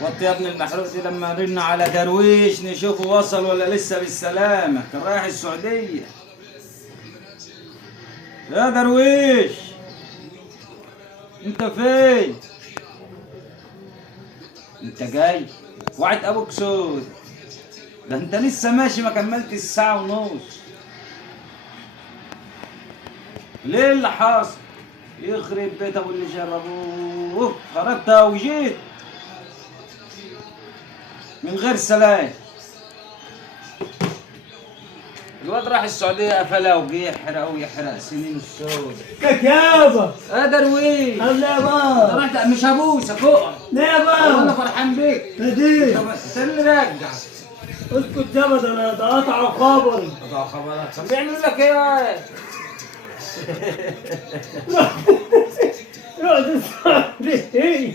وطي يا ابن المحروق دي لما رن على درويش نشوفه وصل ولا لسه بالسلامة، كان رايح السعودية. يا درويش انت فين؟ انت جاي؟ وعد ابوك سود، ده انت لسه ماشي ما كملت الساعة ونص. ليه اللي حاصل؟ يخرب بيت ابو اللي جربوه، خرجت وجيت من غير سلام. الواد راح السعودية قفلها وجي يحرق ويحرق سنين السود. كيف يابا؟ يا درويش الله انا يابا. رحت مش هبوسك اقعد. ليه انا يابا؟ فرحان بيك. هديه. انت اللي راجع. اسكت يابا، ده انا ده قطع خبري. قطع خبرات، طب بيعملوا لك ايه؟ روح السعودية.